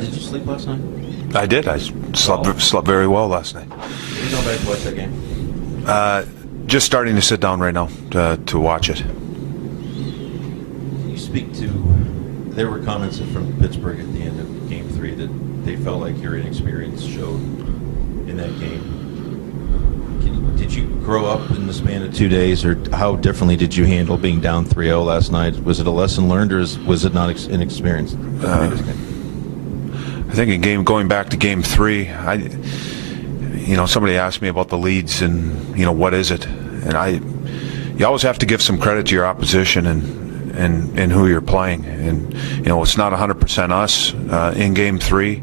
Did you sleep last night? I did. I slept very well last night. Are you going back to watch that game? Just starting to sit down right now to watch it. You speak to. There were comments from Pittsburgh at the end of Game 3 that they felt like your inexperience showed in that game. Did you grow up in the span of 2 days, or how differently did you handle being down 3-0 last night? Was it a lesson learned, or was it not inexperienced? I think going back to Game 3, somebody asked me about the leads and what is it, and you always have to give some credit to your opposition and who you're playing, and it's not 100% us in Game 3.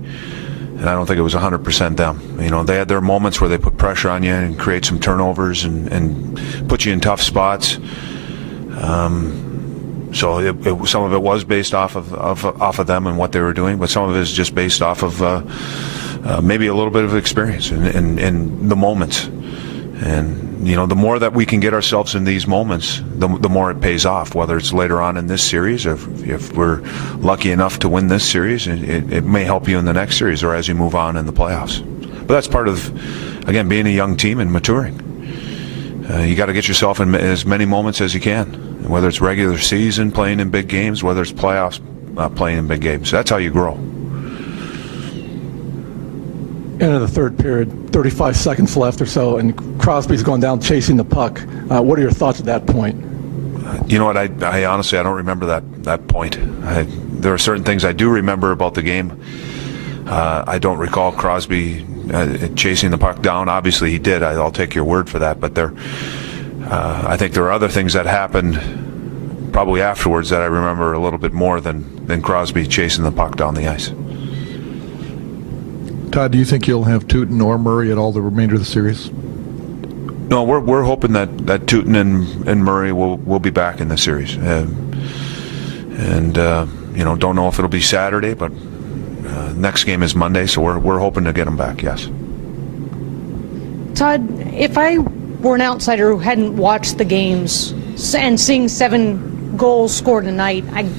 And I don't think it was 100% them. They had their moments where they put pressure on you and create some turnovers and put you in tough spots. So some of it was based off of them and what they were doing, but some of it is just based off of maybe a little bit of experience in the moments. And the more that we can get ourselves in these moments, the more it pays off. Whether it's later on in this series, or if we're lucky enough to win this series, it may help you in the next series or as you move on in the playoffs. But that's part of, again, being a young team and maturing. You got to get yourself in as many moments as you can, whether it's regular season playing in big games, whether it's playoffs playing in big games. That's how you grow. End of the third period, 35 seconds left or so, and Crosby's going down chasing the puck. What are your thoughts at that point? You know what? I honestly don't remember that point. There are certain things I do remember about the game. I don't recall Crosby chasing the puck down. Obviously, he did. I'll take your word for that. But I think there are other things that happened probably afterwards that I remember a little bit more than Crosby chasing the puck down the ice. Todd, do you think you'll have Tootin or Murray at all the remainder of the series? No, we're hoping that Tootin and Murray will be back in the series, and don't know if it'll be Saturday, but next game is Monday, so we're hoping to get them back. Yes. Todd, if I were an outsider who hadn't watched the games and seeing 7 goals scored tonight, I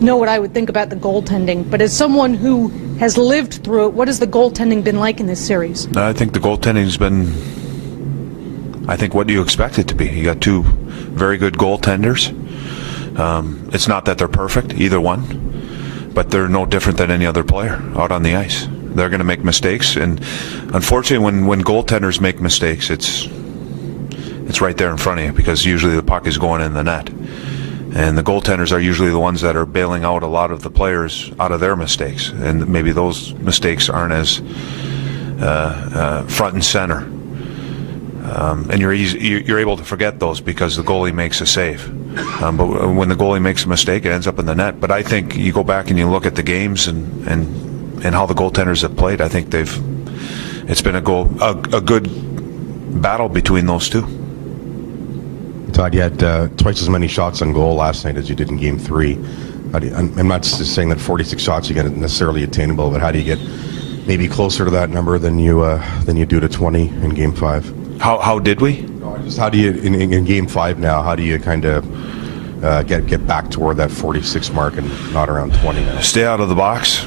know what I would think about the goaltending. But as someone who has lived through it, what has the goaltending been like in this series? I think the goaltending's been, what you expect it to be. You got 2 very good goaltenders. It's not that they're perfect, either one, but they're no different than any other player out on the ice. They're going to make mistakes, and unfortunately, when goaltenders make mistakes, it's right there in front of you, because usually the puck is going in the net. And the goaltenders are usually the ones that are bailing out a lot of the players out of their mistakes, and maybe those mistakes aren't as front and center. And you're able to forget those because the goalie makes a save. But when the goalie makes a mistake, it ends up in the net. But I think you go back and you look at the games and how the goaltenders have played. I think it's been a good battle between those two. Todd, you had twice as many shots on goal last night as you did in Game 3. I'm not just saying that 46 shots you get necessarily attainable, but how do you get maybe closer to that number than you do to 20 in Game 5? How did we? No, just how do you in Game 5 now? How do you kind of get back toward that 46 mark and not around 20 now? Stay out of the box.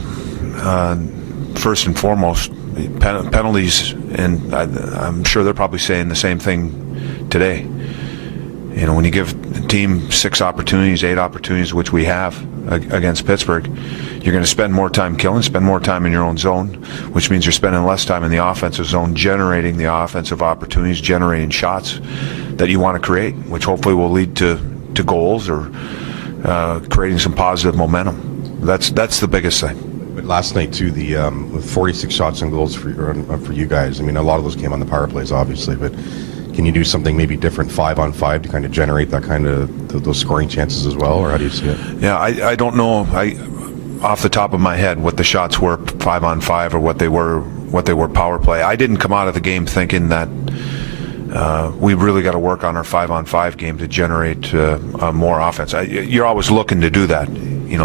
First and foremost, penalties, and I'm sure they're probably saying the same thing today. When you give a team 6 opportunities, 8 opportunities, which we have against Pittsburgh, you're going to spend more time killing, spend more time in your own zone, which means you're spending less time in the offensive zone, generating the offensive opportunities, generating shots that you want to create, which hopefully will lead to goals or creating some positive momentum. That's the biggest thing. But last night too, with 46 shots and goals for you guys. I mean, a lot of those came on the power plays, obviously, but can you do something maybe different 5-on-5 to kind of generate that kind of those scoring chances as well, or how do you see it? Yeah, I don't know off the top of my head what the shots were 5-on-5 or what they were power play. I didn't come out of the game thinking that we really got to work on our 5-on-5 game to generate more offense. You're always looking to do that.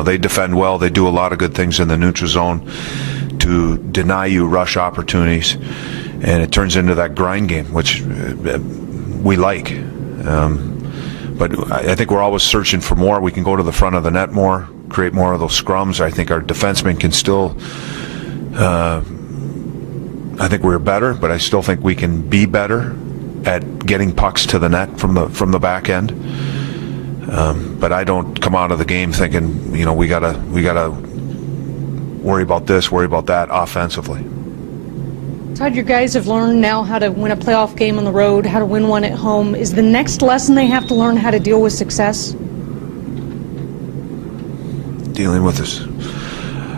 They defend well. They do a lot of good things in the neutral zone to deny you rush opportunities. And it turns into that grind game, which we like. But I think we're always searching for more. We can go to the front of the net more, create more of those scrums. I think our defensemen can still. I think we're better, but I still think we can be better at getting pucks to the net from the back end. But I don't come out of the game thinking, we gotta worry about this, worry about that offensively. Todd, your guys have learned now how to win a playoff game on the road, how to win one at home. Is the next lesson they have to learn how to deal with success? Dealing with this.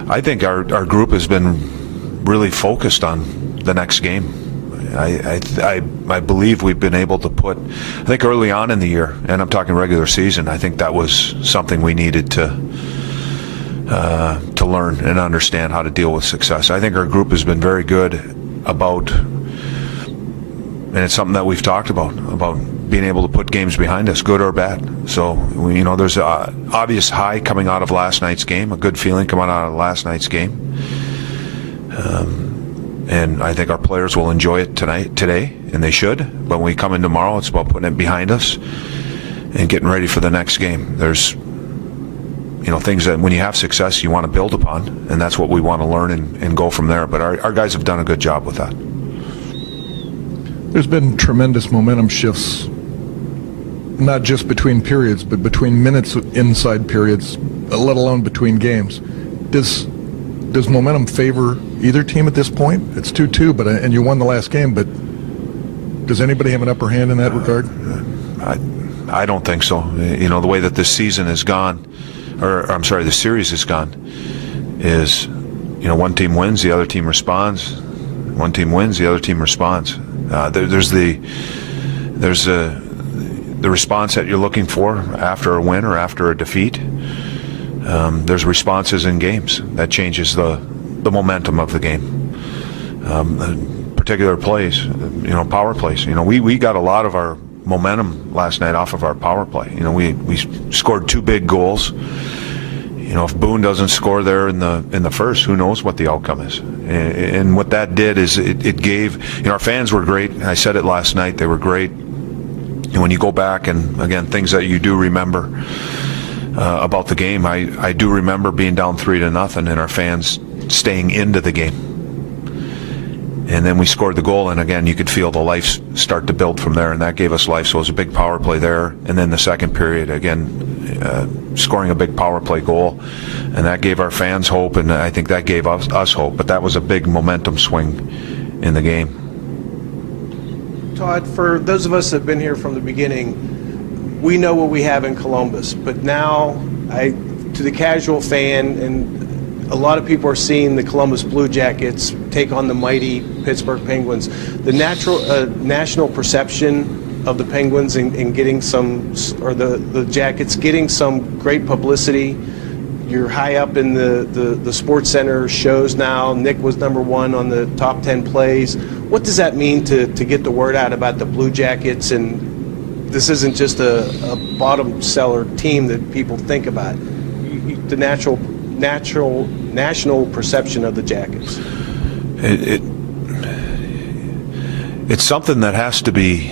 I think our group has been really focused on the next game. I believe we've been able to put, I think early on in the year, and I'm talking regular season, I think that was something we needed to learn and understand how to deal with success. I think our group has been very good about, and it's something that we've talked about being able to put games behind us, good or bad. So, there's an obvious high coming out of last night's game, a good feeling coming out of last night's game. And I think our players will enjoy it today, and they should. But when we come in tomorrow, it's about putting it behind us and getting ready for the next game. There's, things that when you have success, you want to build upon, and that's what we want to learn and go from there. But our guys have done a good job with that. There's been tremendous momentum shifts, not just between periods, but between minutes inside periods, let alone between games. Does momentum favor either team at this point? It's 2-2, and you won the last game, but does anybody have an upper hand in that regard? I don't think so. The way that this season has gone, the series has gone, is, one team wins, the other team responds. One team wins, the other team responds. There's the response that you're looking for after a win or after a defeat. There's responses in games that changes the momentum of the game. Particular plays, power plays. We got a lot of our momentum last night off of our power play. We scored 2 big goals. If Boone doesn't score there in the first, who knows what the outcome is? And what that did is it gave. Our fans were great. I said it last night. They were great. And when you go back and again, things that you do remember. About the game, I do remember being down 3-0 and our fans staying into the game. And then we scored the goal, and again, you could feel the life start to build from there, and that gave us life. So it was a big power play there. And then the second period, again, scoring a big power play goal, and that gave our fans hope, and I think that gave us hope. But that was a big momentum swing in the game. Todd, for those of us that have been here from the beginning, we know what we have in Columbus, but now, to the casual fan, and a lot of people are seeing the Columbus Blue Jackets take on the mighty Pittsburgh Penguins. The national perception of the Penguins and getting the Jackets getting some great publicity. You're high up in the Sports Center shows now. Nick was #1 on the top 10 plays. What does that mean to get the word out about the Blue Jackets? And this isn't just a bottom seller team that people think about. The national perception of the Jackets. It's something that has to be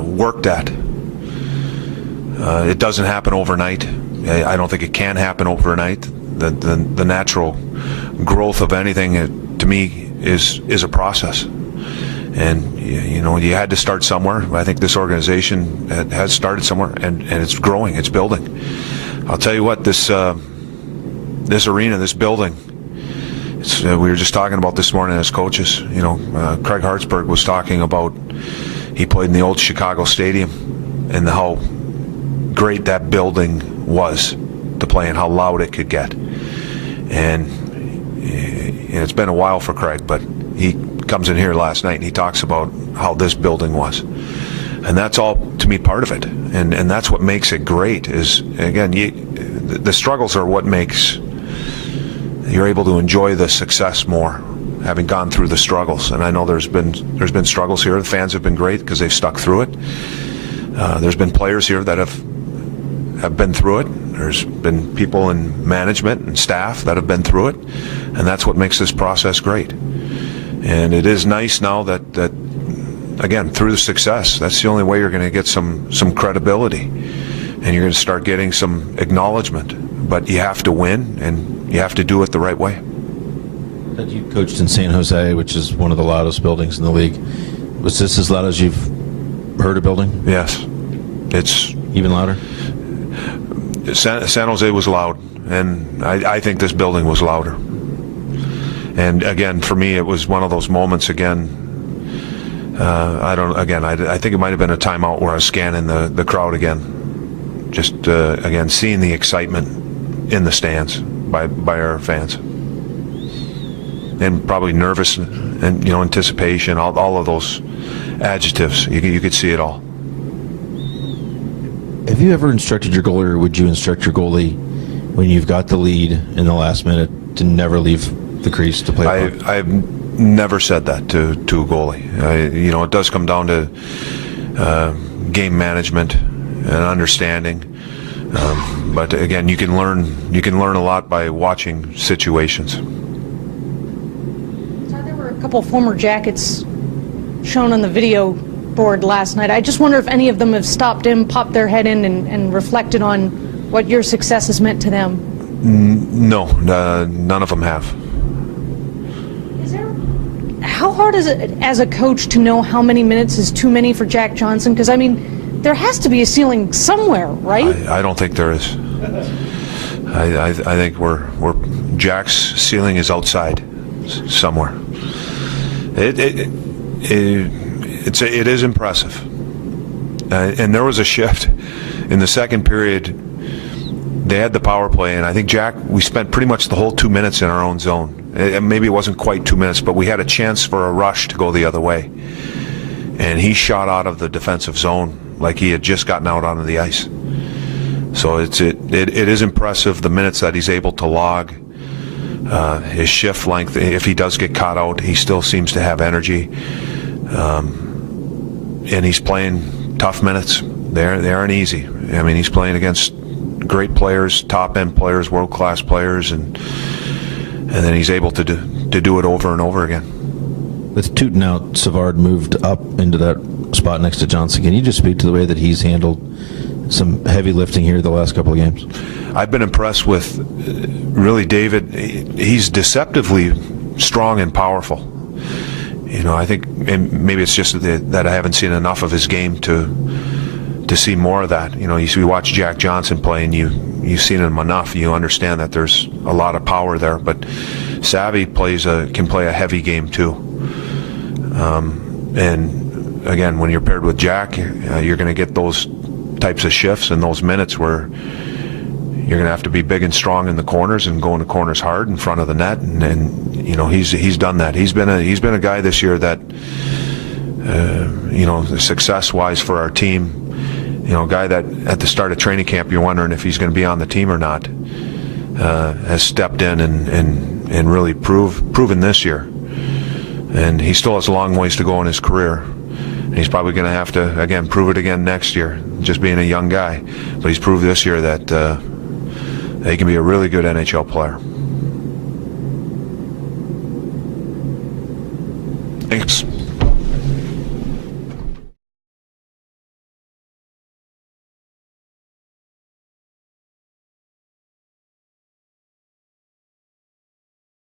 worked at. It doesn't happen overnight. I don't think it can happen overnight. The natural growth of anything, to me, is a process. And you had to start somewhere. I think this organization has started somewhere, and it's growing, it's building. I'll tell you what, this arena, this building, we were just talking about this morning as coaches. Craig Hartsburg was talking about, he played in the old Chicago Stadium, and how great that building was to play and how loud it could get. And it's been a while for Craig, but he comes in here last night and he talks about how this building was, and that's all, to me, part of it, and that's what makes it great. Is again, the struggles are what makes you're able to enjoy the success more, having gone through the struggles. And I know there's been struggles here. The fans have been great because they've stuck through it. There's been players here that have been through it. There's been people in management and staff that have been through it, and that's what makes this process great. And it is nice now that again, through the success, that's the only way you're going to get some credibility, and you're going to start getting some acknowledgement but you have to win, and you have to do it the right way. You coached in San Jose, which is one of the loudest buildings in the league. Was this as loud as you've heard a building? Yes. It's even louder? San Jose was loud, and I think this building was louder. And again, for me, it was one of those moments again. I think it might have been a timeout where I was scanning the crowd again. Just, again, seeing the excitement in the stands by our fans. And probably nervous and, anticipation, all of those adjectives. You could see it all. Have you ever instructed your goalie, or would you instruct your goalie when you've got the lead in the last minute to never leave the crease to play? I've never said that to a goalie. It does come down to game management and understanding. But again, you can learn a lot by watching situations. Todd, there were a couple former Jackets shown on the video board last night. I just wonder if any of them have stopped in, popped their head in, and reflected on what your success has meant to them. No, none of them have. How hard is it as a coach to know how many minutes is too many for Jack Johnson? Because, there has to be a ceiling somewhere, right? I don't think there is. I think Jack's ceiling is outside somewhere. It is impressive. And there was a shift in the second period. They had the power play, and I think we spent pretty much the whole 2 minutes in our own zone. Maybe it wasn't quite 2 minutes, but we had a chance for a rush to go the other way. And he shot out of the defensive zone like he had just gotten out onto the ice. So it is impressive, the minutes that he's able to log. His shift length, if he does get caught out, he still seems to have energy. And he's playing tough minutes. They aren't easy. He's playing against great players, top-end players, world-class players, and then he's able to do it over and over again. With Tootin out, Savard moved up into that spot next to Johnson. Can you just speak to the way that he's handled some heavy lifting here the last couple of games? I've been impressed with, really, David. He's deceptively strong and powerful. I think, and maybe it's just that I haven't seen enough of his game to see more of that. You watch Jack Johnson play, and you've seen him enough. You understand that there's a lot of power there. But Savvy can play a heavy game too. And again, when you're paired with Jack, you're going to get those types of shifts and those minutes where you're going to have to be big and strong in the corners and go in the corners hard in front of the net. And he's done that. He's been a guy this year that success-wise for our team. A guy that at the start of training camp you're wondering if he's going to be on the team or not, has stepped in and really proven this year. And he still has a long ways to go in his career. And he's probably going to have to, again, prove it again next year, just being a young guy. But he's proved this year that he can be a really good NHL player. Thanks.